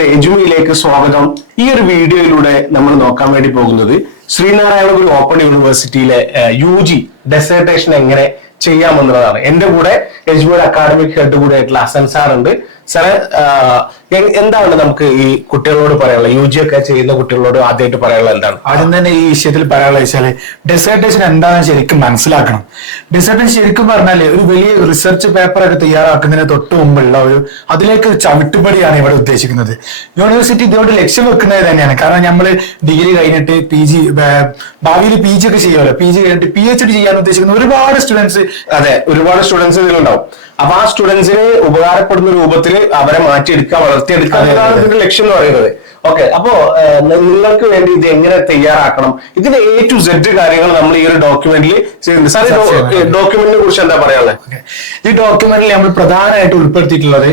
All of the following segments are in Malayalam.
പ്രിയപ്പെട്ടവരെ എജുമിയിലേക്ക് സ്വാഗതം. ഈ ഒരു വീഡിയോയിലൂടെ നമ്മൾ നോക്കാൻ വേണ്ടി പോകുന്നത് ശ്രീനാരായണഗുരു ഓപ്പൺ യൂണിവേഴ്സിറ്റിയിലെ യു ജി ഡെസേർട്ടേഷൻ എങ്ങനെ ചെയ്യാമെന്നുള്ളതാണ്. എന്റെ കൂടെ എജുമോർ അക്കാഡമിക് ഹെഡ് കൂടെ ആയിട്ടുള്ള അസൻ സാർ ഉണ്ട്. സാറേ എന്താണ് നമുക്ക് ഈ കുട്ടികളോട് പറയാനുള്ളത്? യു ജി ഒക്കെ ചെയ്യുന്ന കുട്ടികളോട് ആദ്യമായിട്ട് പറയാനുള്ളത് എന്താണ്? ആദ്യം തന്നെ ഈ വിഷയത്തിൽ പറയാനുള്ള വെച്ചാൽ ഡെസേർട്ടേഷൻ എന്താണെന്ന് ശരിക്കും മനസ്സിലാക്കണം. ഡിസർട്ടേഷൻ ശരിക്കും പറഞ്ഞാൽ ഒരു വലിയ റിസർച്ച് പേപ്പർ ഒക്കെ തയ്യാറാക്കുന്നതിന് തൊട്ട് മുമ്പുള്ള ഒരു അതിലേക്ക് ചവിട്ടുപടിയാണ് ഇവിടെ ഉദ്ദേശിക്കുന്നത്. യൂണിവേഴ്സിറ്റി ഇതുകൊണ്ട് ലക്ഷ്യം വെക്കുന്നത് തന്നെയാണ്. കാരണം നമ്മൾ ഡിഗ്രി കഴിഞ്ഞിട്ട് പി ജി ഭാവിയിൽ പി ജി ഒക്കെ ചെയ്യുമല്ലോ. പി ജി കഴിഞ്ഞിട്ട് പി എച്ച് ഡി ചെയ്യാൻ ഉദ്ദേശിക്കുന്ന ഒരുപാട് സ്റ്റുഡൻസ് അതെ ഒരുപാട് സ്റ്റുഡൻസ് ഇതിലുണ്ടാവും. അപ്പൊ ആ സ്റ്റുഡൻസിന് ഉപകാരപ്പെടുന്ന രൂപത്തിൽ അവരെ മാറ്റിയെടുക്കുക വളർത്തിയെടുക്കുക. അതെ, അതെ, അതാണ് ഇതിന്റെ ലക്ഷ്യം എന്ന് പറയുന്നത്. ഓക്കെ അപ്പോ നിങ്ങൾക്ക് വേണ്ടി ഇത് എങ്ങനെ തയ്യാറാക്കണം? ഇതിന്റെ എ ടു സെഡ് കാര്യങ്ങൾ നമ്മൾ ഈ ഒരു ഡോക്യുമെന്റിൽ ചെയ്യുന്നുണ്ട്. സാർ ഡോക്യുമെന്റിനെ കുറിച്ച് എന്താ പറയാനുള്ളത് ഈ ഡോക്യുമെന്റിൽ നമ്മൾ പ്രധാനമായിട്ട് ഉൾപ്പെടുത്തിയിട്ടുള്ളത്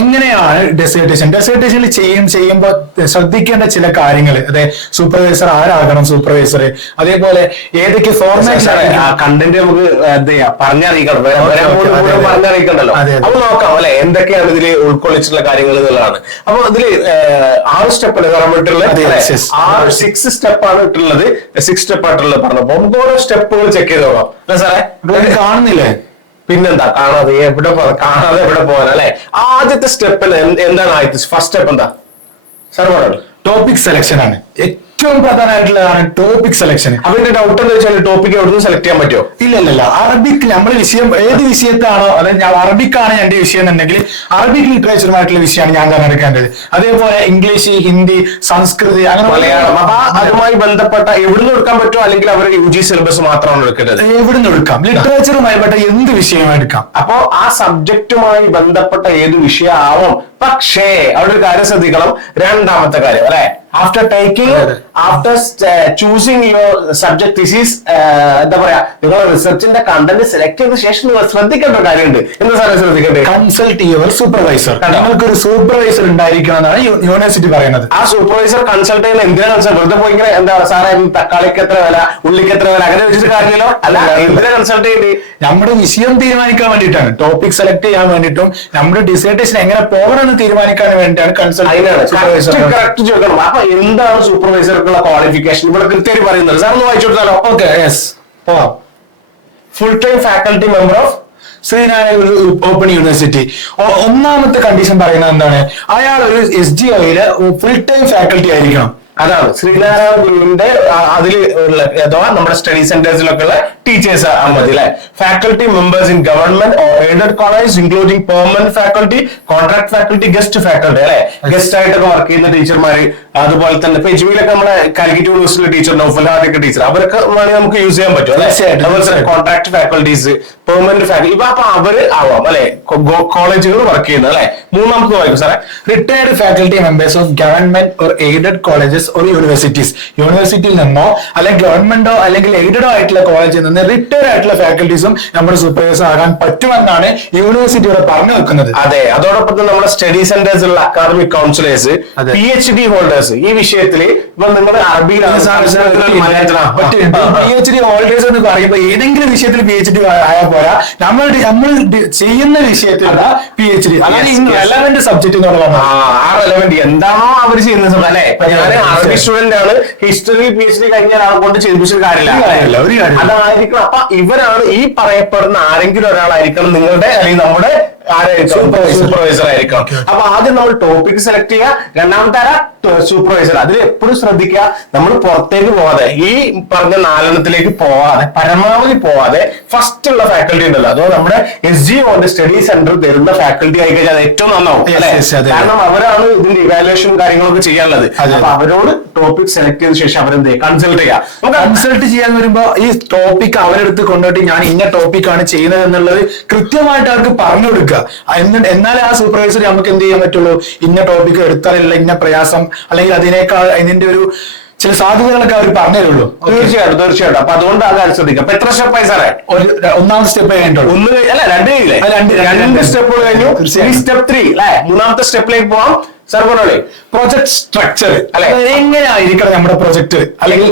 എങ്ങനെയാണ് ഡെസേർട്ടേഷൻ ഡെസേർട്ടേഷനിൽ ചെയ്യും ചെയ്യുമ്പോൾ ശ്രദ്ധിക്കേണ്ട ചില കാര്യങ്ങൾ അതായത് സൂപ്പർവൈസർ ആരാകണം സൂപ്പർവൈസർ അതേപോലെ ഏതൊക്കെ ഫോർമാറ്റ് കണ്ടന്റ് നമുക്ക് പറഞ്ഞറിയിക്കണം. പറഞ്ഞറിയിക്കണ്ടല്ലോ. അപ്പൊ നോക്കാം അല്ലെ? എന്തൊക്കെയാണ് ഇതിൽ ഉൾക്കൊള്ളിച്ചിട്ടുള്ള കാര്യങ്ങൾ എന്നുള്ളതാണ്. അപ്പൊ ഇതിൽ ആറ് സ്റ്റെപ്പ് അല്ലേ? പറഞ്ഞിട്ടുള്ളത്. ആറ് സിക്സ് സ്റ്റെപ്പ് ആണ് ഇട്ടുള്ളത് സിക്സ് സ്റ്റെപ്പ് ആയിട്ടുള്ളത് പറഞ്ഞത്. നമുക്ക് ഓരോ സ്റ്റെപ്പുകൾ ചെക്ക് ചെയ്ത് നോക്കാം. അല്ലേ സാറേ? കാണുന്നില്ലേ? പിന്നെന്താ? കാണാതെ എവിടെ കാണാതെ എവിടെ പോകാൻ അല്ലെ? ആദ്യത്തെ സ്റ്റെപ്പിൽ എന്താണ് ആദ്യത്തെ ഫസ്റ്റ് സ്റ്റെപ്പ് എന്താ? സാർ പറഞ്ഞു ടോപ്പിക് സെലക്ഷൻ ആണ്. ഏറ്റവും പ്രധാനമായിട്ടുള്ളതാണ് ടോപ്പിക് സെലക്ഷൻ അവരുടെ ഡൗട്ട് എന്താ വെച്ചാൽ ടോപ്പിക് എവിടെ നിന്ന് സെലക്ട് ചെയ്യാൻ പറ്റുമോ ഇല്ല ഇല്ല ഇല്ല. അറബിക് നമ്മൾ വിഷയം ഏത് വിഷയത്താണോ അതായത് ഞാൻ ആണ് എന്റെ വിഷയം എന്നുണ്ടെങ്കിൽ അറബിക് ലിറ്ററേച്ചറുമായിട്ടുള്ള വിഷയമാണ് ഞാൻ തിരഞ്ഞെടുക്കേണ്ടത് അതേപോലെ ഇംഗ്ലീഷ് ഹിന്ദി സംസ്കൃതി അങ്ങനെ മലയാളം. അപ്പൊ അതുമായി ബന്ധപ്പെട്ട എവിടുന്ന് എടുക്കാൻ പറ്റുമോ അല്ലെങ്കിൽ അവരുടെ യു ജി സിലബസ് മാത്രമാണ് എടുക്കേണ്ടത്? എവിടുന്ന് എടുക്കാം? ലിറ്ററേച്ചറുമായി ബന്ധപ്പെട്ട എന്ത് വിഷയം എടുക്കാം? അപ്പോ ആ സബ്ജക്റ്റുമായി ബന്ധപ്പെട്ട ഏത് വിഷയമാവും? പക്ഷേ അവിടെ ഒരു കാര്യം ശ്രദ്ധിക്കണം. രണ്ടാമത്തെ കാര്യം അല്ലെ? After taking after choosing your subject this എന്താ പറയാ നിങ്ങൾ റിസർച്ചിന്റെ കണ്ടന്റ് സെലക്ട് ചെയ്ത ശേഷം നിങ്ങൾ ശ്രദ്ധിക്കേണ്ട ഒരു കാര്യമുണ്ട്. എന്താ സാറേ ശ്രദ്ധിക്കേണ്ടത്? കൺസൾട്ട് യുവർ സൂപ്പർവൈസർ നിങ്ങൾക്ക് ഒരു സൂപ്പർവൈസർ ഉണ്ടായിരിക്കണം എന്നാണ് യൂണിവേഴ്സിറ്റി പറയുന്നത്. ആ സൂപ്പർവൈസർ കൺസൾട്ട് ചെയ്യുന്ന എന്തിനാ കൺസൾട്ട് വെറുതെ പോയി ഇങ്ങനെ എന്താ സാറേ തക്കാളിക്ക് എത്ര വില ഉള്ളിക്ക് എത്ര വില? അങ്ങനെ വെച്ചിട്ട് കാര്യമല്ലോ അല്ല എന്തിനാ കൺസൾട്ട് ചെയ്യേണ്ടി? നമ്മുടെ വിഷയം തീരുമാനിക്കാൻ വേണ്ടിയിട്ടാണ്. ടോപ്പിക് സെലക്ട് ചെയ്യാൻ വേണ്ടിയിട്ടും നമ്മുടെ ഡിസേർട്ടേഷൻ എങ്ങനെ പോകണമെന്ന് തീരുമാനിക്കാൻ വേണ്ടിയിട്ടാണ് കൺസൾട്ട് ചെയ്യുന്നത്. സൂപ്പർവൈസർ കറക്റ്റ് ചോദിക്കണം. അപ്പൊ എന്താണ് സൂപ്പർവൈസർക്കുള്ള ക്വാളിഫിക്കേഷൻ ഇവിടെ കൃത്യമായിട്ട് പറയുന്നത് സാർ ഒന്ന് വായിച്ചു കൊടുത്താലോ? Okay yes full time faculty member of Sreenarayana open university ഒന്നാമത്തെ കണ്ടീഷൻ പറയുന്നത് എന്താണ്? അയാൾ ഒരു എസ് ജി ഒയിൽ ഫുൾ ടൈം ഫാക്കൽറ്റി ആയിരിക്കണം. അതാണ് ശ്രീനാരായണ ഗുരുവിന്റെ അതിൽ ഉള്ള അഥവാ നമ്മുടെ സ്റ്റഡി സെന്റേഴ്സിലൊക്കെ ഉള്ള ടീച്ചേഴ്സ് ആ മതി അല്ലെ faculty members in government or aided college including permanent faculty contract faculty guest faculty അല്ലെ ഗസ്റ്റ് ആയിട്ടൊക്കെ വർക്ക് ചെയ്യുന്ന ടീച്ചർമാര് അതുപോലെ തന്നെ ഇപ്പൊ എജ്മിയിലൊക്കെ നമ്മുടെ കാലിക്കറ്റ് യൂണിവേഴ്സിറ്റിയിലെ ടീച്ചർ നൗഫലാദിയൊക്കെ ടീച്ചർ അവരൊക്കെ വേണമെങ്കിൽ നമുക്ക് യൂസ് ചെയ്യാൻ പറ്റും അല്ലെ. കോൺട്രാക്ട് ഫാക്കൽറ്റീസ് പെർമനന്റ് ഫാക്കൽറ്റി ഇപ്പൊ അപ്പൊ അവർ ആവാം അല്ലെ കോളേജുകൾ വർക്ക് ചെയ്യുന്നത് അല്ലെ മൂന്നാമത്തെ വായിക്കും സാറേ retired faculty members of government or aided colleges or universities യൂണിവേഴ്സിറ്റിയിൽ നിന്നോ അല്ലെങ്കിൽ ഗവൺമെന്റോ അല്ലെങ്കിൽ എയ്ഡഡോ ആയിട്ടുള്ള കോളേജിൽ നിന്ന് റിട്ടയർഡ് ആയിട്ടുള്ള ഫാക്കൽറ്റീസും നമ്മുടെ സൂപ്പർവൈസർ ആകാൻ പറ്റുമെന്നാണ് യൂണിവേഴ്സിറ്റി ഇവിടെ പറഞ്ഞു വെക്കുന്നത് അതെ അതോടൊപ്പം തന്നെ നമ്മുടെ സ്റ്റഡി സെന്റേഴ്സ് ഉള്ള academic counsellors. P H D holders ഈ വിഷയത്തിൽ ഇപ്പൊ നിങ്ങൾ മലയാളത്തിലാണ് പി എച്ച് ഡി ഹോൾഡേഴ്സ് എന്ന് പറയുമ്പോൾ ഏതെങ്കിലും വിഷയത്തിൽ പി എച്ച് ഡി ആയാൽ പോരാ. നമ്മൾ നമ്മൾ ചെയ്യുന്ന വിഷയത്തിലുള്ള പി എച്ച് ഡി അതായത്. റെലവെന്റ് സബ്ജക്ട് എന്ന് പറഞ്ഞാൽ പറയുന്നത് ആ റെലവെന്റ് എന്താണോ അവർ ചെയ്യുന്ന അല്ലെ? ഞാൻ അറബി സ്റ്റുഡന്റ് ആണ്. ഹിസ്റ്ററി പി എച്ച് ഡി കഴിഞ്ഞ ഒരാളെ കൊണ്ട് ചെയ്യിപ്പിച്ചിട്ട് കാര്യമില്ല. ഒരു അതായിരിക്കണം അപ്പൊ ഇവരാണ് ഈ പറയപ്പെടുന്ന ആരെങ്കിലും ഒരാളായിരിക്കണം നിങ്ങളുടെ അല്ലെങ്കിൽ നമ്മുടെ. സൂപ്പർവൈസർ ആയിരിക്കണം. അപ്പൊ ആദ്യം നമ്മൾ ടോപ്പിക് സെലക്ട് ചെയ്യുക. രണ്ടാമത്തെ ആരാ സൂപ്പർവൈസർ അതിൽ എപ്പോഴും ശ്രദ്ധിക്കുക. നമ്മൾ പുറത്തേക്ക് പോവാതെ ഈ പറഞ്ഞ നാലെണ്ണത്തിലേക്ക് പോവാതെ പരമാവധി പോവാതെ ഫസ്റ്റ് ഉള്ള ഫാക്കൽറ്റി ഉണ്ടല്ലോ. അതോ നമ്മുടെ എസ് ജി ഓന്റെ സ്റ്റഡി സെന്റർ തരുന്ന ഫാക്കൽറ്റി ആയി കഴിഞ്ഞാൽ അത് ഏറ്റവും നന്നാവും? കാരണം അവരാണ് ഇതിന്റെ ഇവാലുവേഷൻ കാര്യങ്ങളൊക്കെ ചെയ്യാനുള്ളത്. അപ്പൊ അവരോട് ടോപ്പിക് സെലക്ട് ചെയ്ത ശേഷം അവരെന്ത് കൺസൾട്ട് ചെയ്യാം നമുക്ക് കൺസൾട്ട് ചെയ്യാൻ വരുമ്പോ ഈ ടോപ്പിക് അവരെടുത്ത് കൊണ്ടുപോയിട്ട് ഞാൻ ഇന്ന ടോപ്പിക്കാണ് ചെയ്യുന്നത് എന്നുള്ളത് കൃത്യമായിട്ട് അവർക്ക് പറഞ്ഞു കൊടുക്കുക. ആ, എന്നിട്ട് എന്നാലേ ആ സൂപ്പർവൈസർ നമുക്ക് എന്ത് ചെയ്യാൻ പറ്റുള്ളൂ? ഇന്ന ടോപ്പിക്ക് എടുത്താലുള്ള ഇന്ന പ്രയാസം അല്ലെങ്കിൽ അതിനേക്കാൾ അതിന്റെ ഒരു ചില സാധ്യതകളൊക്കെ അവർ പറഞ്ഞു തരുള്ളൂ. തീർച്ചയായിട്ടും തീർച്ചയായിട്ടും. അപ്പൊ അതുകൊണ്ട് ആ കാര്യം ശ്രദ്ധിക്കാം? അപ്പൊ എത്ര സ്റ്റെപ്പായി സാറേ? ഒരു ഒന്നാമത്തെ സ്റ്റെപ്പ് കഴിഞ്ഞിട്ടുള്ളൂ. ഒന്ന് അല്ല രണ്ട് കഴിഞ്ഞില്ലേ? രണ്ട്. സ്റ്റെപ്പ് കഴിഞ്ഞു. സ്റ്റെപ്പ് ത്രീ അല്ലെ? മൂന്നാമത്തെ സ്റ്റെപ്പിലേക്ക് പോവാം. സാർ പറഞ്ഞോളെ. പ്രൊജക്ട് സ്ട്രക്ചർ അല്ലെ? എങ്ങനെയായിരിക്കണം നമ്മുടെ പ്രൊജക്ട് അല്ലെങ്കിൽ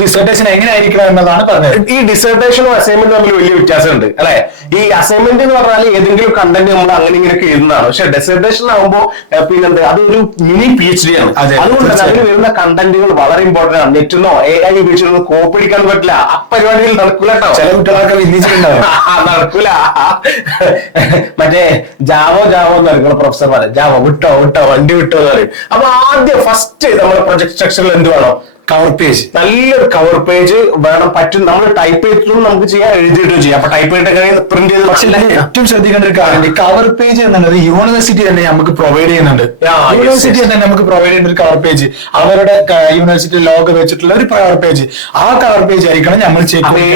ഡിസർട്ടേഷൻ എങ്ങനെയായിരിക്കണം എന്നതാണ് പറഞ്ഞത്. ഈ ഡിസർട്ടേഷനും അസൈൻമെന്റ് തമ്മിൽ വലിയ വ്യത്യാസമുണ്ട് അല്ലെ? ഈ അസൈൻമെന്റ് എന്ന് പറഞ്ഞാൽ ഏതെങ്കിലും കണ്ടന്റ് നമ്മൾ അങ്ങനെ ഇങ്ങനെ എഴുതുന്നതാണ്. പക്ഷെ ഡിസർട്ടേഷൻ ആകുമ്പോൾ പിന്നെന്ത് അതൊരു മിനി പി എച്ച് ഡി ആണ് അതുകൊണ്ട് തന്നെ അതിൽ വരുന്ന കണ്ടന്റുകൾ വളരെ ഇമ്പോർട്ടന്റ് ആണ്. നെറ്റിനോ എ ഐ ഉപയോഗിച്ചൊന്നും കോപ്പി അടിക്കാൻ പറ്റില്ല. ആ പരിപാടിയിൽ നടക്കൂല കേട്ടോ ചില കുട്ടികളൊക്കെ വിന്ദിച്ചിട്ടുണ്ടാവും ആ, നടക്കൂല. മറ്റേ ജാവോ ജാവോ എന്ന് പറയുന്ന പ്രൊഫസർ പറയും ജാവോ വിട്ടോ വിട്ടോ വണ്ടി വിട്ടോ എന്ന് പറയും. അപ്പൊ ആദ്യം ഫസ്റ്റ് നമ്മുടെ പ്രൊജക്ട് സ്ട്രക്ചറിൽ എന്ത് വേണം? കവർ പേജ് നല്ലൊരു കവർ പേജ് വേണം പറ്റും. നമ്മൾ ടൈപ്പ് ചെയ്തിട്ടും നമുക്ക് ചെയ്യാം എഴുതിയിട്ടും ചെയ്യാം. അപ്പൊ ടൈപ്പ് ചെയ്തിട്ട് പ്രിന്റ് ചെയ്ത് പക്ഷെ ഏറ്റവും ശ്രദ്ധിക്കേണ്ട ഒരു കാര്യം കവർ പേജ് എന്നുള്ളത് യൂണിവേഴ്സിറ്റി തന്നെ നമുക്ക് പ്രൊവൈഡ് ചെയ്യുന്നുണ്ട്. യൂണിവേഴ്സിറ്റി തന്നെ നമുക്ക് പ്രൊവൈഡ് ചെയ്യുന്ന ഒരു കവർ പേജ് അവരുടെ യൂണിവേഴ്സിറ്റി ലോഗ് വെച്ചിട്ടുള്ള ഒരു കവർ പേജ് ആ കവർ പേജ് ആയിരിക്കണം നമ്മൾ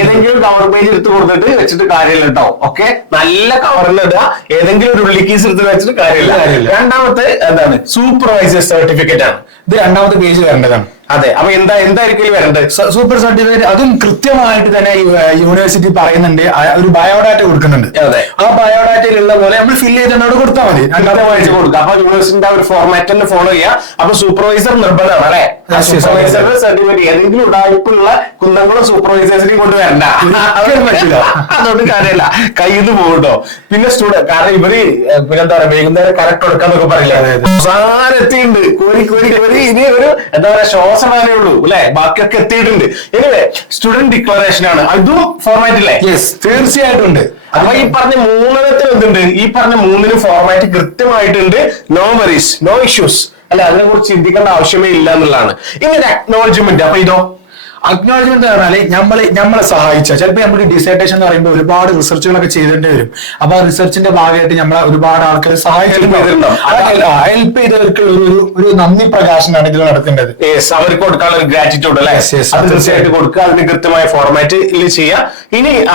ഏതെങ്കിലും കവർ പേജ് എടുത്ത് കൊടുത്തിട്ട് വെച്ചിട്ട് കാര്യമില്ല കേട്ടോ ഓക്കെ നല്ല കവറിൽ ഇടുക ഏതെങ്കിലും ഒരു ഉള്ളിക്കീസ് എടുത്ത് വെച്ചിട്ട് കാര്യമില്ല. രണ്ടാമത്തെ എന്താണ്? സൂപ്പർവൈസർ സർട്ടിഫിക്കറ്റ് ആണ്. ഇത് രണ്ടാമത്തെ പേജ് വരേണ്ടതാണ്. അതെ അപ്പൊ എന്താ എന്തായിരിക്കും വരേണ്ടത്? സൂപ്പർ സർട്ടിഫിക്കറ്റ് അതും കൃത്യമായിട്ട് തന്നെ യൂണിവേഴ്സിറ്റി പറയുന്നുണ്ട്. ഒരു ബയോഡാറ്റ കൊടുക്കുന്നുണ്ട്. അതെ. ആ ബയോഡാറ്റയിലുള്ള പോലെ നമ്മൾ ഫില്ല് ചെയ്തിട്ട് കൊടുത്താൽ മതി. രണ്ടാമത്തെ വായിച്ചു കൊടുക്കുക അപ്പൊ യൂണിവേഴ്സിറ്റിന്റെ ഒരു ഫോർമാറ്റ് തന്നെ ഫോളോ ചെയ്യുക. അപ്പൊ സൂപ്പർവൈസർ നിർബന്ധമാണ് അല്ലെ? സൂപ്പർവൈസറുടെ സർട്ടിഫിക്കറ്റ് ഏതെങ്കിലും ഉടായ്പുള്ള കുന്നങ്ങളും സൂപ്പർവൈസേഴ്സിനെയും കൊണ്ട് വരണ്ട. അതുകൊണ്ട് കാര്യമല്ല. കയ്യിൽ നിന്ന് പോകുട്ടോ പിന്നെ സ്റ്റുഡന്റ് കാരണം ഇവർ ഏഹ്, പിന്നെ എന്താ പറയാ വൈകുന്നേരം കറക്റ്റ് കൊടുക്കാന്നൊക്കെ പറയില്ലേ? എത്തിയിട്ടുണ്ട്. കോരി കോരി കോരി. ഇനി ഒരു എന്താ പറയാ ശ്വാസമാനേ ഉള്ളൂ അല്ലെ? ബാക്കിയൊക്കെ എത്തിയിട്ടുണ്ട്. എനിവേ സ്റ്റുഡന്റ് ഡിക്ലറേഷൻ ആണ്. അതും ഫോർമാറ്റ് യെസ് തീർച്ചയായിട്ടും ഉണ്ട് അപ്പൊ ഈ പറഞ്ഞ മൂന്നെണ്ണത്തിന് എന്തുണ്ട്? ഈ പറഞ്ഞ മൂന്നിന് ഫോർമാറ്റ് കൃത്യമായിട്ടുണ്ട്. നോ വറീസ് നോ ഇഷ്യൂസ് അല്ല അതിനെ കുറിച്ച് ചിന്തിക്കേണ്ട ആവശ്യമേ ഇല്ല എന്നുള്ളതാണ്. ഇങ്ങനെ അക്നോളജ്മെന്റ് അപ്പൊ ഇതോ? അക്നോളജ്മെന്റ് പറഞ്ഞാൽ നമ്മളെ നമ്മളെ സഹായിച്ച. ചിലപ്പോൾ നമുക്ക് ഡിസർട്ടേഷൻ എന്ന് പറയുമ്പോൾ ഒരുപാട് റിസർച്ചുകളൊക്കെ ചെയ്തിട്ട് വരും. അപ്പൊ ആ റിസർച്ചിന്റെ ഭാഗമായിട്ട് നമ്മളെ ഒരുപാട് ആൾക്കാർ സഹായിച്ചിട്ടുണ്ട്. ഹെൽപ്പ് ഒരു ഒരു- നന്ദി പ്രകാശനാണ് ഇതിൽ നടത്തേണ്ടത് അവർക്ക് കൊടുക്കാനുള്ള ഒരു ഗ്രാറ്റിറ്റ്യൂഡ് അല്ലെ. തീർച്ചയായിട്ടും കൊടുക്കുക. അതിന് കൃത്യമായ ഫോർമാറ്റിൽ ചെയ്യുക ഇനി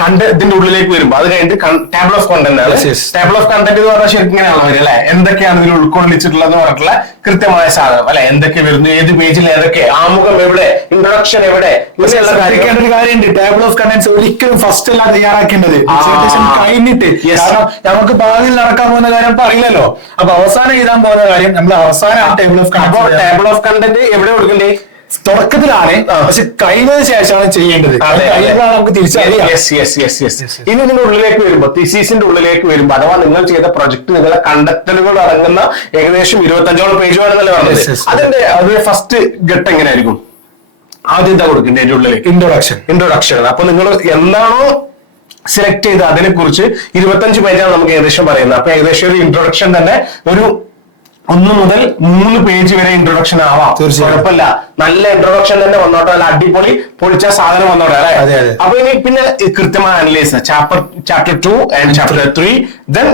കണ്ട ഇതിന്റെ ഉള്ളിലേക്ക് വരുമ്പോൾ അത് കഴിഞ്ഞിട്ട് ടേബിൾ ഓഫ് കണ്ടന്റ് ആണ്. ടേബിൾ ഓഫ് കണ്ടന്റ് എന്ന് പറഞ്ഞാൽ ശരിക്കും ഇങ്ങനെയാണോ വരിക അല്ലെ? എന്തൊക്കെയാണ് ഇതിൽ ഉൾക്കൊള്ളിച്ചിട്ടുള്ളത് പറഞ്ഞിട്ടുള്ള കൃത്യമായ സാധനം. അല്ലെ? എന്തൊക്കെ വരുന്നു? ഏത് പേജിൽ ഏതൊക്കെ? ആമുഖം എവിടെ? ഇൻട്രൊഡക്ഷൻ എവിടെ? ശ്രദ്ധിക്കേണ്ട ഒരു കാര്യമുണ്ട്. ടേബിൾ ഓഫ് കണ്ടൻസ് ഒരിക്കലും ഫസ്റ്റ് അല്ല തയ്യാറാക്കേണ്ടത്. കഴിഞ്ഞിട്ട്. കാരണം നമുക്ക് ഭാവിയിൽ നടക്കാൻ പോകുന്ന കാര്യം പറയില്ലല്ലോ അപ്പൊ അവസാനം എഴുതാൻ പോകുന്ന കാര്യം നമ്മൾ അവസാനം ടേബിൾ ഓഫ് അപ്പോ ടേബിൾ ഓഫ് കണ്ടന്റ് എവിടെ കൊടുക്കണ്ടേ? തുടക്കത്തിലാണ്. പക്ഷെ കഴിഞ്ഞതിന് ശേഷമാണ് ചെയ്യേണ്ടത്. നമുക്ക് തിരിച്ചറിയാം. ഇനി ഇതിന്റെ ഉള്ളിലേക്ക് വരുമ്പോ തിസീസിന്റെ ഉള്ളിലേക്ക് വരുമ്പോ അഥവാ നിങ്ങൾ ചെയ്ത പ്രൊജക്ട് നിങ്ങളെ കണ്ടെത്തലുകൾ അടങ്ങുന്ന ഏകദേശം ഇരുപത്തഞ്ചോളം പേജുമാണെന്നല്ലേ പറഞ്ഞത്. അതിന്റെ അതിന്റെ ഫസ്റ്റ് ഘട്ടം എങ്ങനെയായിരിക്കും? ആദ്യം എന്താ കൊടുക്കേണ്ടത് അതിന്റെ ഉള്ളിൽ ഇൻട്രൊഡക്ഷൻ ഇൻട്രൊഡക്ഷൻ അപ്പൊ നിങ്ങൾ എന്താണോ സെലക്ട് ചെയ്ത് അതിനെ കുറിച്ച് ഇരുപത്തഞ്ച് പേജാണ് നമുക്ക് ഏകദേശം പറയുന്നത്. അപ്പൊ ഏകദേശം ഒരു ഇൻട്രൊഡക്ഷൻ തന്നെ ഒരു ഒന്ന് മുതൽ മൂന്ന് പേജ് വരെ ഇൻട്രൊഡക്ഷൻ ആവാം. കുഴപ്പമില്ല. നല്ല ഇൻട്രൊഡക്ഷൻ തന്നെ വന്നോട്ടെ. അല്ല അടിപൊളി പൊളിച്ച സാധനം വന്നോട്ടെ അല്ലെ? അതെ. അപ്പൊ ഇനി പിന്നെ കൃത്യമായ analyse chapter chapter two and chapter three then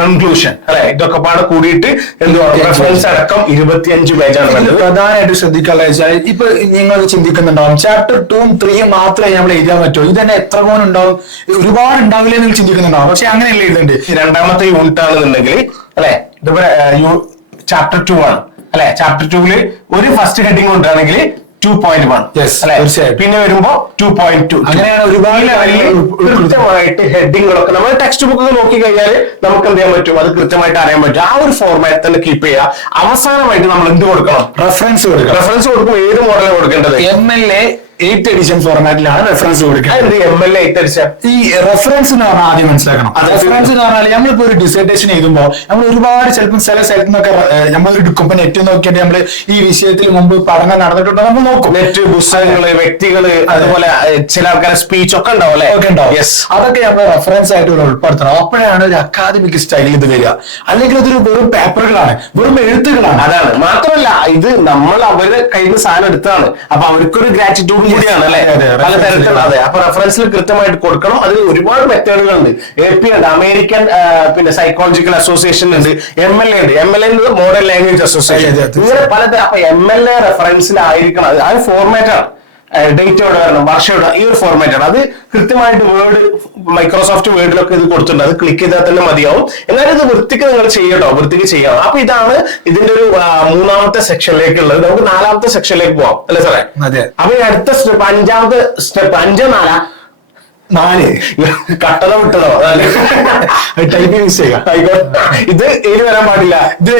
conclusion അല്ലെ? ഇതൊക്കെ പാടെ കൂടിയിട്ട് എന്തുവാ റെഫറൻസ് അടക്കം ഇരുപത്തിയഞ്ച് പേജാണ് പ്രധാനമായിട്ട് ശ്രദ്ധിക്കാനുള്ള വെച്ചാൽ ഇപ്പൊ നിങ്ങൾ ചിന്തിക്കുന്നുണ്ടാവും ചാപ്റ്റർ ടൂവും ത്രീയും മാത്രമേ നമ്മൾ എഴുതാൻ പറ്റൂ. ഇത് തന്നെ എത്ര കോൺ ഉണ്ടാവും? ഒരുപാട് ഉണ്ടാവില്ലേ എന്ന് ചിന്തിക്കുന്നുണ്ടാവും. പക്ഷെ അങ്ങനെയല്ല എഴുതുന്നുണ്ട് രണ്ടാമത്തെ യൂണിറ്റ് ആണെന്നുണ്ടെങ്കിൽ അല്ലെ? ഇതിപ്പോ ചാപ്റ്റർ ടു ആണ്. അല്ലെ? ചാപ്റ്റർ ടൂവിൽ ഒരു ഫസ്റ്റ് ഹെഡിങ് കൊണ്ടാണെങ്കിൽ ടു പോയിന്റ് വൺ അല്ലെ? തീർച്ചയായും. പിന്നെ വരുമ്പോ ടു പോയിന്റ് ടു അങ്ങനെയാണ് ഒരുപാട് ലെവലിൽ കൃത്യമായിട്ട് ഹെഡിങ്ങുകളൊക്കെ നമ്മൾ ടെക്സ്റ്റ് ബുക്ക് നോക്കി കഴിഞ്ഞാൽ നമുക്ക് എന്ത് ചെയ്യാൻ പറ്റും? അത് കൃത്യമായിട്ട് അറിയാൻ പറ്റും. ആ ഒരു ഫോർമാറ്റ് തന്നെ കീപ്പ് ചെയ്യുക. അവസാനമായിട്ട് നമ്മൾ എന്ത് കൊടുക്കണം? റെഫറൻസ് കൊടുക്കണം. റെഫറൻസ് കൊടുക്കുമ്പോൾ ഏത് മോഡലാണ് കൊടുക്കേണ്ടത്? M L A eight edition ഫോർമാറ്റിലാണ് reference കൊടുക്കുന്നത്. എം എൽ എയ്റ്റ് എഡിഷൻ ഈ റെഫറൻസ് എന്ന് പറഞ്ഞാൽ ആദ്യം മനസ്സിലാക്കണം. റെഫറൻസ് എന്ന് പറഞ്ഞാൽ നമ്മളിപ്പോ ഒരു ഡിസർട്ടേഷൻ എഴുതുമ്പോൾ നമ്മൾ ഒരുപാട് ചിലപ്പോൾ ചില സ്ഥലത്ത് നിന്നൊക്കെ നമ്മൾ എടുക്കും ഇപ്പൊ നെറ്റ് നോക്കിയിട്ട് നമ്മൾ ഈ വിഷയത്തിൽ മുമ്പ് പഠനം നടന്നിട്ടുണ്ടോ നമ്മൾ നോക്കും. നെറ്റ് പുസ്തകങ്ങൾ വ്യക്തികൾ അതുപോലെ ചില ആൾക്കാരെ സ്പീച്ച് ഒക്കെ ഉണ്ടാവും അല്ലെ? ഒക്കെ ഉണ്ടാവും. യെസ് അതൊക്കെ നമ്മൾ റെഫറൻസ് ആയിട്ട് ഇവിടെ ഉൾപ്പെടുത്തണം. അപ്പോഴാണ് ഒരു അക്കാദമിക് സ്റ്റൈലിൽ ഇത് വരിക. അല്ലെങ്കിൽ ഇതൊരു വെറും പേപ്പറുകളാണ് വെറും എഴുത്തുകളാണ്. അതാണ്. മാത്രമല്ല ഇത് നമ്മൾ അവരുടെ കയ്യിൽ നിന്ന് സാധനം എടുത്തതാണ്. അപ്പൊ അവർക്കൊരു ഗ്രാറ്റിറ്റ്യൂഡ് കൂടിയാണ് അല്ലെ? അതെ, അതെ, പല reference തരത്തിലുള്ള അതെ അപ്പൊ റെഫറൻസിൽ കൃത്യമായിട്ട് കൊടുക്കണം. അതിൽ ഒരുപാട് മെത്തേഡുകൾ ഉണ്ട് എ പി ഉണ്ട് അമേരിക്കൻ പിന്നെ സൈക്കോളജിക്കൽ അസോസിയേഷൻ ഉണ്ട് എം എൽ എ ഉണ്ട് M L A modern language association ഇങ്ങനെ പലതരം അപ്പൊ എം എൽ എ റെഫറൻസിലായിരിക്കണം അത് ആ ഫോർമാറ്റ് ആണ് ഡേറ്റ് എവിടെ വരണം വർഷം എവിടെ ഈ ഒരു ഫോർമാറ്റ് ആണ്. അത് കൃത്യമായിട്ട് വേർഡ് മൈക്രോസോഫ്റ്റ് വേർഡിലൊക്കെ ഇത് കൊടുത്തിട്ടുണ്ട്. അത് ക്ലിക്ക് ചെയ്താൽ തന്നെ മതിയാവും. എന്നാലും ഇത് വൃത്തിക്ക് നിങ്ങൾ ചെയ്യട്ടോ വൃത്തിക്ക് ചെയ്യാം. അപ്പൊ ഇതാണ് ഇതിന്റെ ഒരു മൂന്നാമത്തെ സെക്ഷനിലേക്ക് ഉള്ളത് നമുക്ക് നാലാമത്തെ സെക്ഷനിലേക്ക് പോവാം. അല്ലെ സാറേ? അതെ. അപ്പൊ അടുത്ത സ്റ്റെപ്പ് അഞ്ചാമത്തെ സ്റ്റെപ്പ് അഞ്ചാം നാലാ നാല്. കട്ടത വിട്ടതോ? ടൈപ്പ് മിസ്റ്റേക്ക് ചെയ്യുക. ഇത് ഇതിൽ വരാൻ പാടില്ല. ഇത്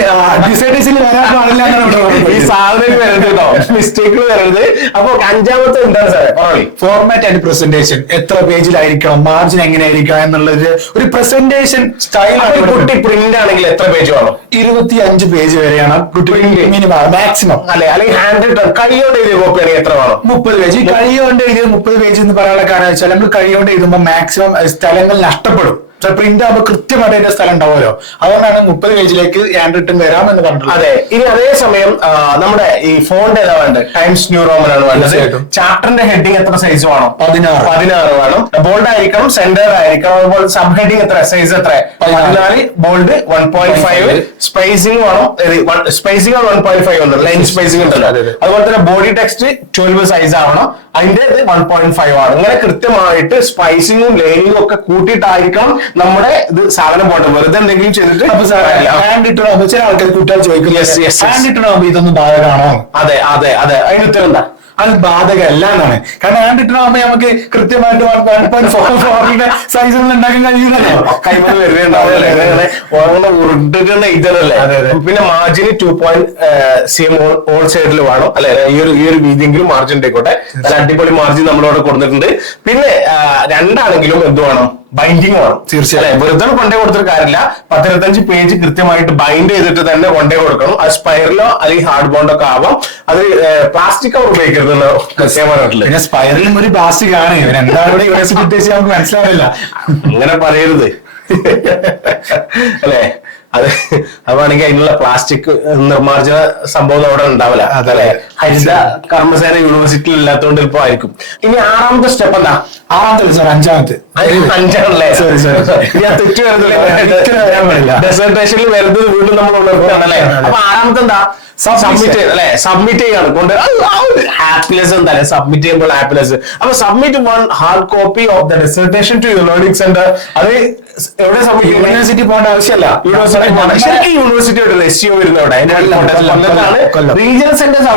ഡിസൈഡേഴ്സിൽ വരാൻ പാടില്ല ഈ. സാധനം വരരുത് കേട്ടോ. മിസ്റ്റേക്കുകൾ വരരുത്. അപ്പൊ അഞ്ചാമത്തെ എന്താണ് സാറേ? ഫോർമാറ്റ് ആൻഡ് പ്രസന്റേഷൻ എത്ര പേജിലായിരിക്കണം? മാർജിൻ എങ്ങനെയായിരിക്കണം എന്നുള്ളത് ഒരു പ്രസന്റേഷൻ സ്റ്റൈൽ ആണ് കുട്ടി പ്രിന്റ് ആണെങ്കിൽ എത്ര പേജ് വേണം? ഇരുപത്തി അഞ്ച് പേജ് വരെയാണ്. കുട്ടി മിനിമം മാക്സിമം അല്ലെ? അല്ലെങ്കിൽ ഹാൻഡ് കൈയോണ്ട് എഴുതിയ കോപ്പി ആണെങ്കിൽ എത്ര വേണം? മുപ്പത് പേജ്. ഈ കഴിയോണ്ട് എഴുതിയ മുപ്പത് പേജ് എന്ന് പറയാനുള്ള കാരണം വെച്ചാൽ നമ്മൾ കഴിയുകൊണ്ട് ചെയ്തുമ്പോൾ മാക്സിമം സ്ഥലങ്ങൾ നഷ്ടപ്പെടും. പ്രിന്റ് ആകുമ്പോൾ കൃത്യമായിട്ട് അതിന്റെ സ്ഥലം ഉണ്ടാവുമല്ലോ. അതുകൊണ്ടാണ് മുപ്പത് പേജിലേക്ക് ഹാൻഡ് റിട്ടൺ വരാം എന്ന് പറഞ്ഞിട്ടുള്ളത്. അതെ. ഇനി അതേ സമയം നമ്മുടെ ഈ ഫോണിന്റെ ഏതാ വേണ്ടത്? ടൈംസ് ന്യൂ റോമൻ ആണ് വേണ്ടത്. ചാപ്റ്ററിന്റെ ഹെഡിങ് എത്ര സൈസ് വേണം? പതിനാറ്. പതിനാറ് വേണം. ബോൾഡ് ആയിരിക്കണം സെന്റർ ആയിരിക്കണം. അതുപോലെ സബ് ഹെഡിങ് എത്ര? സൈസ് എത്ര. പതിനാല് bold one point five spacing വേണം. സ്പേസിംഗ് വൺ പോയിന്റ് ഫൈവ് ഉണ്ട് ലൈൻ സ്പേസിംഗ് ഉണ്ടല്ലോ. അതെ, അതെ. അതുപോലെ തന്നെ ബോഡി ടെക്സ്റ്റ് ട്വൽവ് സൈസ് ആവണം. അതിന്റെ വൺ പോയിന്റ് ഫൈവ് ആണ്. ഇങ്ങനെ കൃത്യമായിട്ട് സ്പൈസിങ്ങും ലൈനിങ്ങും ഒക്കെ കൂട്ടിയിട്ടായിരിക്കണം നമ്മുടെ ഇത് സാധനം പോട്ടെ വെറുതെ എന്തെങ്കിലും ചെയ്തിട്ട്. ഹാൻഡ് ഇട്ടണോ ചില ആൾക്കാർ കുട്ടികൾ ചോദിക്കും. ഹാൻഡ് ഇട്ടണോ ഇതൊന്നും ബാധകമാണോ? അതെ അതെ അതെ. അതിന് ഉത്തരം എന്താ? അത് ബാധകമല്ല എന്നാണ്. കാരണം ഹാൻഡ് റിട്ടൺ ആകുമ്പോൾ നമുക്ക് കൃത്യമായിട്ട് വൺ പോയിന്റ് ഫോർ ഫോറിന്റെ സൈസിൽ ഉണ്ടാക്കാൻ കഴിയുന്നല്ലോ വരുന്നുണ്ടാവില്ലേ അങ്ങനെ ഓരോ ഉരുട്ടിട്ടുള്ള ഇതല്ലേ അതെ, അതെ. പിന്നെ മാർജിന് ടു പോയിന്റ് സെയിം ഓൾ സൈഡിൽ വേണം. അല്ലെ? ഈ ഒരു ഈ ഒരു വീതിയെങ്കിലും മാർജിൻ ഉണ്ടായിക്കോട്ടെ അടിപൊളി മാർജിൻ നമ്മളവിടെ കൊടുത്തിട്ടുണ്ട്. പിന്നെ രണ്ടാണെങ്കിലും എന്ത് വേണം? ബൈൻഡിങ് വേണം തീർച്ചയായും. വെറുതെ കൊണ്ടേ കൊടുത്തിട്ട് കാര്യമില്ല. പത്തിരുപത്തഞ്ച് പേജ് കൃത്യമായിട്ട് ബൈൻഡ് ചെയ്തിട്ട് തന്നെ കൊണ്ടേ കൊടുക്കണം. അത് സ്പൈറലോ അല്ലെങ്കിൽ ഹാർഡ് ബോണ്ടോ ഒക്കെ ആവാം. അത് പ്ലാസ്റ്റിക് അവർ ഉപയോഗിക്കരുതെന്ന് കൃത്യമായിട്ടുള്ളത് പിന്നെ സ്പൈറലും ഒരു പ്ലാസ്റ്റിക് ആണ് എന്താണ് ഇവിടെ യൂണിവേഴ്സിറ്റി ഉദ്ദേശിച്ച് നമുക്ക് മനസ്സിലാവില്ല. അങ്ങനെ പറയരുത്. അല്ലേ? അത് അതാണെങ്കിൽ അതിനുള്ള പ്ലാസ്റ്റിക് നിർമ്മാർജന സംഭവം അവിടെ ഉണ്ടാവില്ല. അതല്ലേ ഹരിത കർമ്മസേന യൂണിവേഴ്സിറ്റിയിൽ ഇല്ലാത്തതുകൊണ്ട് ഇപ്പൊ ആയിരിക്കും. ഇനി ആറാമത്തെ സ്റ്റെപ്പ് എന്താ? ആറാമത്തെ സാർ അഞ്ചാമത്തെ. ഡെസർട്ടേഷനിൽ വരുന്നത് വീണ്ടും നമ്മൾ ഉണർത്തുകയാണല്ലേ? അതെ, അതെ. അപ്പൊ ആറാമത്തെ എന്താ സബ്മിറ്റ് അല്ലെ? സബ്മിറ്റ് ചെയ്യാണ്. കൊണ്ട് ഹാപ്പിനെസ് എന്താ സബ്മിറ്റ് ചെയ്യുമ്പോൾ ഹാപ്പിനെസ് അപ്പൊ submit one hard copy of the dissertation to learning centre അത് എവിടെ സബ്മിറ്റ് യൂണിവേഴ്സിറ്റി പോകേണ്ട ആവശ്യമല്ല. യൂണിവേഴ്സിറ്റി ശരിക്കും യൂണിവേഴ്സിറ്റി ഒരു എസ് വരുന്ന അവിടെ അതിന്റെ കൊല്ലം, കൊല്ലം, കൊല്ലം. റീജിയണൽ സെന്റേഴ്സ്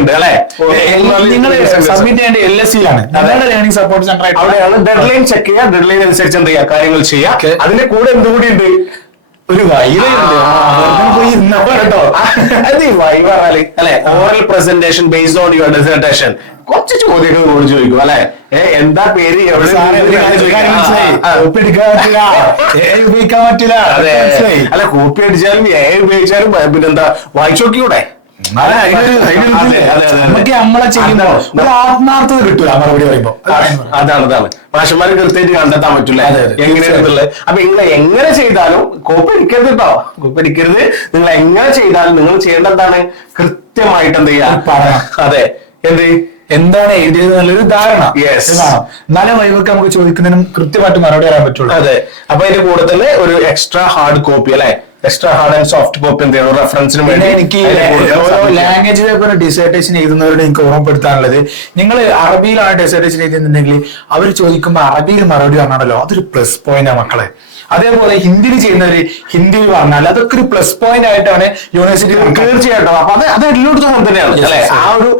ഉണ്ട് അല്ലെ? നിങ്ങൾ സബ്മിറ്റ് ചെയ്യേണ്ട എൽ എസ് സി ആണ് അതാണ് ലേണിംഗ് സപ്പോർട്ട് സെന്റർ അവിടെയാണ് ഡെഡ് ലൈൻ ചെക്ക് ചെയ്യുക. ഡെഡ് ലൈൻ അനുസരിച്ച് എന്ത് ചെയ്യുക കാര്യങ്ങൾ ചെയ്യുക. അതിന്റെ കൂടെ എന്തുകൂടി ഉണ്ട്? ഒരു കേട്ടോ അത് ഈ വൈ പറഞ്ഞാൽ അല്ലെ? Oral presentation based on your dissertation കുറച്ച് ചോദ്യങ്ങൾ കൂടി ചോദിക്കും അല്ലെ? എന്താ പേര്? ഉപയോഗിക്കാൻ പറ്റില്ല. അതെ. കോപ്പി അടിച്ചാലും ഏ ഉപയോഗിച്ചാലും പിന്നെന്താ വായിച്ചു നോക്കിയൂടെ നമുക്ക് നമ്മളെ ചെയ്യുമ്പോ അതാണ്. ഒരു ആത്മാർത്ഥത കിട്ടൂല മറുപടി പറയുമ്പോ. അതാണ് അതാണ്. മാഷന്മാര് കൃത്യമായിട്ട് കണ്ടെത്താൻ പറ്റില്ല. എങ്ങനെയാണെന്നുള്ളത് അപ്പൊ നിങ്ങൾ എങ്ങനെ ചെയ്താലും കോപ്പടിക്കരുത് കേട്ടോ കോപ്പടിക്കരുത് നിങ്ങൾ എങ്ങനെ ചെയ്താലും നിങ്ങൾ ചെയ്യേണ്ട എന്താണ്? കൃത്യമായിട്ട് എന്ത് ചെയ്യാ അതെ എന്ത്? എന്താണ് എഴുതിയത് എന്നുള്ളൊരു ധാരണ. എന്നാലും വൈവൊക്കെ നമുക്ക് ചോദിക്കുന്നതിനും കൃത്യമായിട്ട് മറുപടി പറയാൻ പറ്റുള്ളൂ. അതെ. അപ്പൊ അതിന്റെ കൂടെ ഒരു എക്സ്ട്രാ ഹാർഡ് കോപ്പി അല്ലെ? Extra hard and soft copy എന്ത് ചെയ്യണം? റെഫറൻസിന് വേണ്ടി എനിക്ക് ഓരോ. ലാംഗ്വേജ് പേപ്പർ ഡിസേർട്ടേഷൻ എഴുതുന്നവരോട് എനിക്ക് ഓർമ്മപ്പെടുത്താനുള്ളത്. നിങ്ങൾ അറബിയിലാണ് ഡിസേർട്ടേഷൻ എഴുതുന്നുണ്ടെങ്കിൽ അവർ ചോദിക്കുമ്പോൾ അറബിയിൽ മറുപടി പറഞ്ഞാണല്ലോ അതൊരു പ്ലസ് പോയിന്റാണ് മക്കളെ. അതേപോലെ ഹിന്ദിയിൽ ചെയ്യുന്നവര് ഹിന്ദിയിൽ പറഞ്ഞാൽ അതൊക്കെ ഒരു പ്ലസ് പോയിന്റ് ആയിട്ടാണ് യൂണിവേഴ്സിറ്റി തീർച്ചയായിട്ടും അപ്പൊ അത് അത് എല്ലായിടത്തും അങ്ങനെ തന്നെയാണ്. അല്ലെ? ആ ഒരു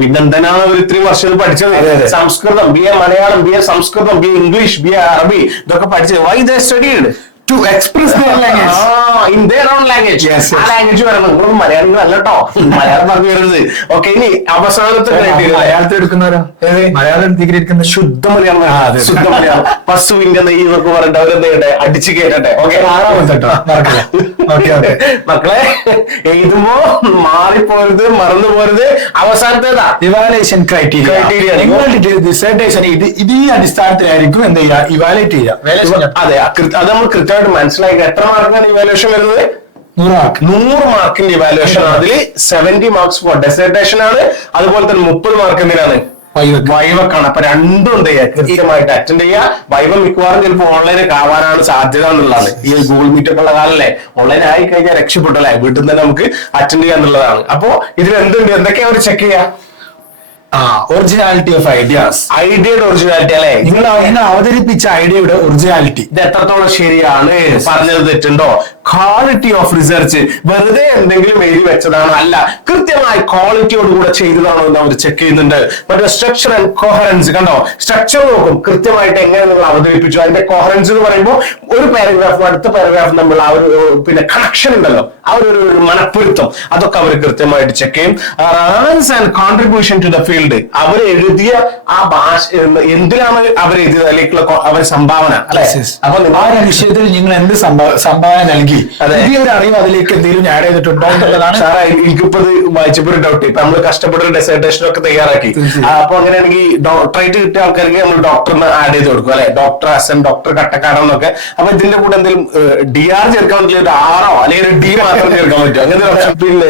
പിന്നെന്തിനാണ് അവർ ഇത്രയും വർഷം പഠിച്ചത്. Sanskrit B A Malayalam B A Sanskrit B A English B A Arabic ഇതൊക്കെ പഠിച്ചത്. Why the studied to express in their own language. ആ ലാംഗ്വേജ് വരണം നിങ്ങളൊന്നും മലയാളികളല്ല അല്ലട്ടോ. മലയാളം പറഞ്ഞു വരുന്നത് ഓക്കെ ഇനി അവസാനത്തെ. മലയാളത്തിൽ എടുക്കുന്നവരോ? മലയാളം ഡിഗ്രി എടുക്കുന്ന ശുദ്ധ മലയാളം. ശുദ്ധ മലയാളം. പശുവിന്റെ നെയ്യ് എന്നൊക്കെ പറഞ്ഞിട്ട് അവരെന്ത് ചെയ്യട്ടെ? അടിച്ചു കേട്ടട്ടെ ഓക്കെ? മക്കളെ എഴുതുമ്പോ മാറിപ്പോരുത് മറന്നു പോരുത് അവസാനത്തേതാ? Evaluation criteria Criteria. നിങ്ങളുടെ ഡിസർട്ടേഷൻ ഇത് ഈ അടിസ്ഥാനത്തിലായിരിക്കും എന്ത് ചെയ്യുക? ഇവാലേറ്റ് ചെയ്യുക. അതെ അത് നമ്മൾ കൃത്യമായിട്ട് മനസ്സിലായി എത്ര മാർക്കാണ് ഇവാലുവേഷൻ വരുന്നത്? നൂറ് മാർക്ക്. മാർക്കിന്റെ ഇവാലുവേഷൻ അതിൽ സെവന്റി മാർക്സ് ഫോർ ഡെസേർട്ടേഷൻ ആണ്. അതുപോലെ തന്നെ മുപ്പത് മാർക്ക് എന്തിനാണ്? വൈവക്ക്. വൈവക്കാണ്. അപ്പൊ രണ്ടും എന്ത് ചെയ്യുക? കൃത്യമായിട്ട് അറ്റൻഡ് ചെയ്യുക. വൈവ മിക്കവാറും ചിലപ്പോൾ ഓൺലൈനിൽ ആവാനാണ് സാധ്യത എന്നുള്ളതാണ്. ഈ ഗൂഗിൾ മീറ്റ് ഒക്കെ ഉള്ള കാലല്ലേ. ഓൺലൈൻ ആയി കഴിഞ്ഞാൽ രക്ഷപ്പെട്ടല്ലേ വീട്ടിൽ തന്നെ നമുക്ക് അറ്റൻഡ് ചെയ്യാന്നുള്ളതാണ്. അപ്പോ ഇതിൽ എന്തുണ്ട് എന്തൊക്കെയാ അവർ ചെക്ക് ചെയ്യുക? ഒറിജിനാലിറ്റി ഓഫ് ഐഡിയാസ് ഐഡിയയുടെ ഒറിജിനാലിറ്റി അല്ലെ? നിങ്ങൾ അതിനെ അവതരിപ്പിച്ച ഐഡിയയുടെ ഒറിജിനാലിറ്റി ഇത് എത്രത്തോളം ശരിയാണ്? പറഞ്ഞത് തെറ്റുണ്ടോ? ക്വാളിറ്റി ഓഫ് റിസർച്ച് വെറുതെ എന്തെങ്കിലും എഴുതി വെച്ചതാണോ അല്ല കൃത്യമായി ക്വാളിറ്റിയോടുകൂടെ ചെയ്തതാണോ എന്ന് അവർ ചെക്ക് ചെയ്യുന്നുണ്ട്. മറ്റേ സ്ട്രക്ചർ ആൻഡ് കോഹറൻസ് കണ്ടോ? സ്ട്രക്ചർ നോക്കും. കൃത്യമായിട്ട് എങ്ങനെ നിങ്ങൾ അവതരിപ്പിച്ചു. അതിന്റെ കോഹറൻസ് എന്ന് പറയുമ്പോൾ ഒരു പാരഗ്രാഫ് അടുത്ത പാരഗ്രാഫും നമ്മൾ ആ ഒരു പിന്നെ കണക്ഷൻ ഉണ്ടല്ലോ. ആ ഒരു മനപ്പൊരുത്തം. അതൊക്കെ അവർ കൃത്യമായിട്ട് ചെക്ക് ചെയ്യും. റാൻസ് and contribution to the field അവർ എഴുതിയ ആ ഭാഷ എന്തിനാണ് അവർ എഴുതിയത്? അല്ലെങ്കിൽ അവർ സംഭാവന അല്ലെ? അപ്പൊ ആ വിഷയത്തിൽ നിങ്ങൾ എന്ത് സംഭാവന നൽകി? അതെ. പുതിയ ഒരു അറിവ് അതിലേക്ക് എന്തെങ്കിലും ആഡ് ചെയ്തിട്ടുണ്ടോ എന്നുള്ളതാണ്. സാറേ എനിക്കിപ്പോ ഇത് വായിച്ചപ്പോ ഒരു ഡൗട്ട് ഇപ്പൊ നമ്മൾ കഷ്ടപ്പെട്ട ഡെസേർട്ടേഷൻ ഒക്കെ തയ്യാറാക്കി. അപ്പൊ അങ്ങനെയാണെങ്കിൽ ഡോക്ടറേറ്റ് കിട്ടിയ ആൾക്കാർക്ക് നമ്മൾ ഡോക്ടറിന് ആഡ് ചെയ്ത് കൊടുക്കും അല്ലെ? ഡോക്ടർ അസൻ ഡോക്ടർ കട്ടക്കാടെന്നൊക്കെ അപ്പൊ ഇതിന്റെ കൂടെ എന്തെങ്കിലും ഡി ആർ ചേർക്കാൻ പറ്റില്ല ഒരു ആറോ അല്ലെങ്കിൽ ഒരു ഡി മാത്രം ചേർക്കാൻ പറ്റും അങ്ങനെ option. പിന്നെ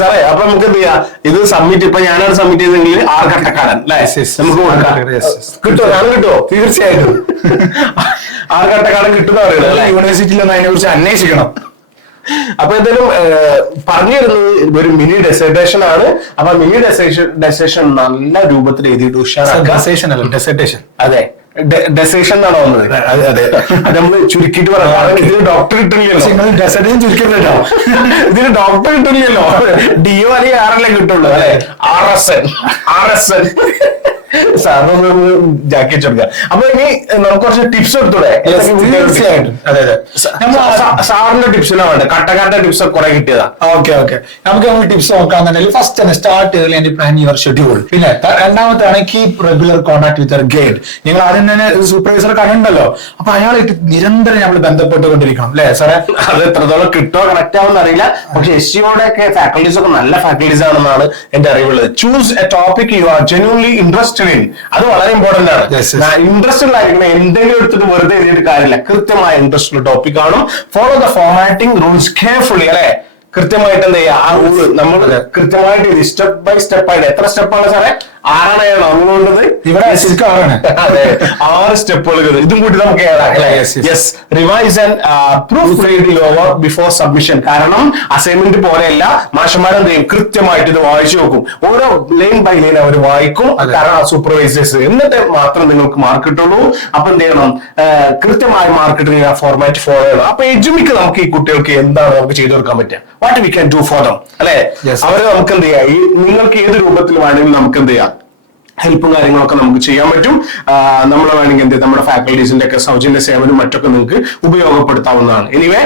സാറേ അപ്പൊ നമുക്ക് എന്ത് ചെയ്യാം? ഇത് സബ്മിറ്റ് ഇപ്പൊ ഞാനാണ് സബ്മിറ്റ് ചെയ്തെങ്കിൽ ആർ കട്ടക്കാടൻ അല്ലെ. നമുക്ക് കൊടുക്കാം. കട്ടക്കാടൻ. കിട്ടുമോ ഞാൻ കിട്ടുമോ തീർച്ചയായിട്ടും. ആർ കട്ടക്കാടൻ കിട്ടുന്ന അല്ലെ? യൂണിവേഴ്സിറ്റിയിൽ ഒന്ന് അതിനെ കുറിച്ച് അന്വേഷിക്കണം. അപ്പൊ എന്തായാലും പറഞ്ഞു വരുന്നത് ഒരു മിനി ഡെസേർട്ടേഷൻ ആണ്. അപ്പൊ മിനി ഡെസേഷൻ ഡെസേഷൻ നല്ല രൂപത്തിൽ എഴുതിയിട്ട് ഉഷാറാക്കാൻ ഡെസേഷൻ അല്ല ഡെസർട്ടേഷൻ അതെ. ഡെസേഷൻ എന്നാണ് വന്നത്? അതെ അതെ നമ്മൾ ചുരുക്കിയിട്ട് പറയാം. ഇതിന് ഡോക്ടർ കിട്ടില്ലല്ലോ നിങ്ങൾ ഡെസർട്ടേഷൻ ചുരുക്കുന്നുണ്ടോ ഇതിന് ഡോക്ടർ കിട്ടില്ലല്ലോ ഡിഒ അല്ലെങ്കിൽ ആറല്ലേ കിട്ടുള്ളൂ. അല്ലെ R S N R S N സാറിനൊന്ന് ജാക്കി വെച്ചെടുക്കുക അപ്പൊ ഇനി നമുക്ക് കുറച്ച് ടിപ്സ് എടുത്തൂടെ തീർച്ചയായിട്ടും. അതെ അതെ. സാറിന്റെ ടിപ്സിനാ വേണ്ട കട്ടക്കാട്ട ടിപ്സ് കുറെ കിട്ടിയതാ. Okay okay. നമുക്ക് നമ്മൾ ടിപ്സ് നോക്കാന്നുണ്ടെങ്കിൽ ഫസ്റ്റ് തന്നെ start and plan your schedule പിന്നെ രണ്ടാമത്താണ് keep regular contact with guide നിങ്ങൾ ആദ്യം തന്നെ സൂപ്പർവൈസർ കണ്ടുണ്ടല്ലോ അപ്പൊ അയാളായിട്ട് നിരന്തരം നമ്മൾ ബന്ധപ്പെട്ടുകൊണ്ടിരിക്കണം അല്ലെ സാറേ? അത് എത്രത്തോളം കിട്ടോ കണക്ട് ആവുമെന്ന് അറിയില്ല. പക്ഷെ എസ് സിയോടെ ഒക്കെ ഫാക്കൽറ്റീസ് ഒക്കെ നല്ല ഫാക്കൽറ്റീസ് ആണെന്നാണ് എന്റെ അറിവുള്ളത്. Choose a topic you are genuinely interested in അത് വളരെ ഇമ്പോർട്ടന്റ്. ആണ്. ഇൻട്രസ്റ്റ് ഉള്ള കാര്യങ്ങൾ എന്തെങ്കിലും എടുത്തിട്ട് വെറുതെ എഴുതിയിട്ട് കാര്യമില്ല. കൃത്യമായ ഇൻട്രസ്റ്റ് ഉള്ള ടോപ്പിക് ആണ് follow the formatting rules carefully അല്ലെ? കൃത്യമായിട്ട് എന്ത് ചെയ്യുക? ആ റൂൾ നമ്മൾ കൃത്യമായിട്ട് സ്റ്റെപ്പ് ബൈ സ്റ്റെപ്പ് ആയിട്ട്. എത്ര സ്റ്റെപ്പാണ് സാറേ? ആറാണ് അങ്ങോട്ടത് ഇവിടെ ശരിക്കും ആറാണ്. അതെ ആറ് സ്റ്റെപ്പുകൾ ഇതും. കൂടി നമുക്ക്. Yes revise and proof reading over before submission കാരണം അസൈൻമെന്റ് പോലെയല്ല മാഷന്മാരെ എന്ത് ചെയ്യും? കൃത്യമായിട്ട് ഇത് വായിച്ചു നോക്കും. ഓരോ ലൈൻ ബൈ ലൈൻ അവർ വായിക്കും. കാരണം സൂപ്പർവൈസേഴ്സ് എന്നിട്ട് മാത്രം നിങ്ങൾക്ക് മാർക്ക് കിട്ടുള്ളൂ. അപ്പൊ എന്ത് ചെയ്യണം? കൃത്യമായ മാർക്ക് കിട്ടുന്ന ആ ഫോർമാറ്റ് ഫോളോ ചെയ്യണം. അപ്പൊ എജുമിക്ക് നമുക്ക് ഈ കുട്ടികൾക്ക് എന്താണ് നമുക്ക് ചെയ്തു കൊടുക്കാൻ പറ്റുക? What we can do for them അല്ലെ? അവർ അവരെ നമുക്ക് എന്ത് ചെയ്യാം? ഈ നിങ്ങൾക്ക് ഏത് രൂപത്തിൽ വേണമെങ്കിലും നമുക്ക് എന്ത് ചെയ്യാം? ഹെൽപ്പും കാര്യങ്ങളൊക്കെ നമുക്ക് ചെയ്യാൻ പറ്റും. നമ്മൾ വേണമെങ്കിൽ എന്ത് നമ്മുടെ ഫാക്കൽറ്റീസിന്റെ ഒക്കെ സൗജന്യ സേവനം മറ്റൊക്കെ നിങ്ങൾക്ക് ഉപയോഗപ്പെടുത്താവുന്നതാണ്. എനിവേ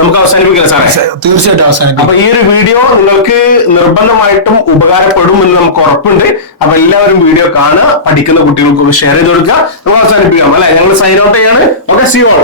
നമുക്ക് അവസാനിപ്പിക്കാം സാറേ. തീർച്ചയായിട്ടും അവസാനിക്കും അപ്പൊ ഈ ഒരു വീഡിയോ നിങ്ങൾക്ക് നിർബന്ധമായിട്ടും ഉപകാരപ്പെടും എന്ന് നമുക്ക് ഉറപ്പുണ്ട്. അപ്പൊ എല്ലാവരും വീഡിയോ കാണുക പഠിക്കുന്ന കുട്ടികൾക്കൊക്കെ ഷെയർ ചെയ്ത് കൊടുക്കുക. നമുക്ക് അവസാനിപ്പിക്കാം അല്ലെ? ഞങ്ങൾ സൈൻ ഔട്ട് ചെയ്യാണ്. Okay see all